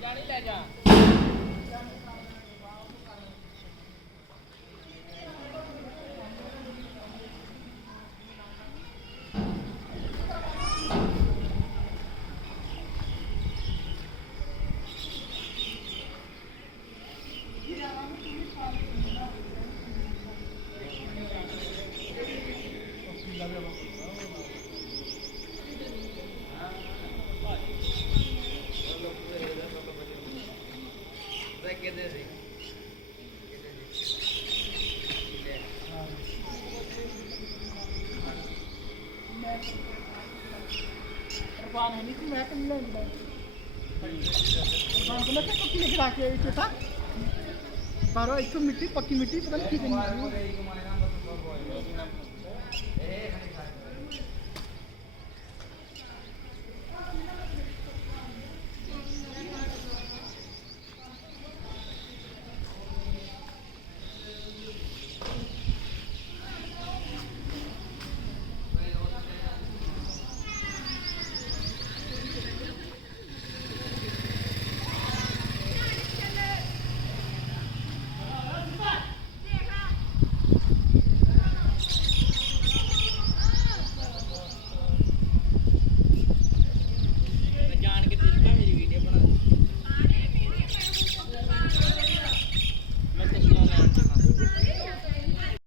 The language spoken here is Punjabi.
ਜਾਣੀ ਲੈ ਜਾ ਪਾਣ ਨਹੀਂ ਕਿ ਮੈਂ ਕਿੰਨੇ ਲੈਂਦਾ ਮੈਂ ਕਹਿੰਦਾ ਕਿ ਪੱਕੀ ਲਿਖਾ ਕੇ ਆਈ ਚੇਤਾ ਪਰ ਇੱਥੋਂ ਮਿੱਟੀ ਪੱਕੀ ਮਿੱਟੀ ਪਤਾ ਨਹੀਂ ਕੀ ਕਰਨੀ